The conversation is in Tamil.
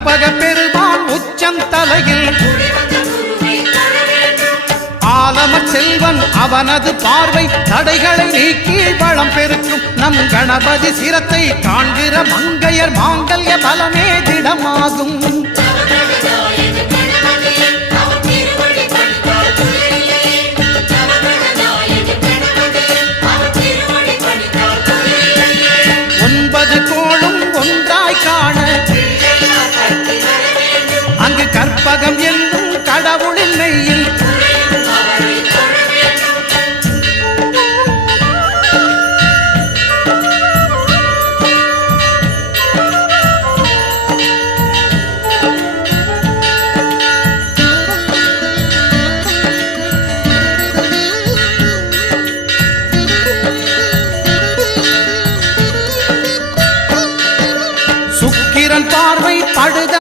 பெருமான் உச்சம் தலையில் ஆலமர் செல்வன் அவனது பார்வை தடைகளை நீக்கி வளம் பெருக்கும் நம் கணபதி சிரத்தை காண்கிற மங்கையர் மாங்கல்ய பலமே திடமாகும்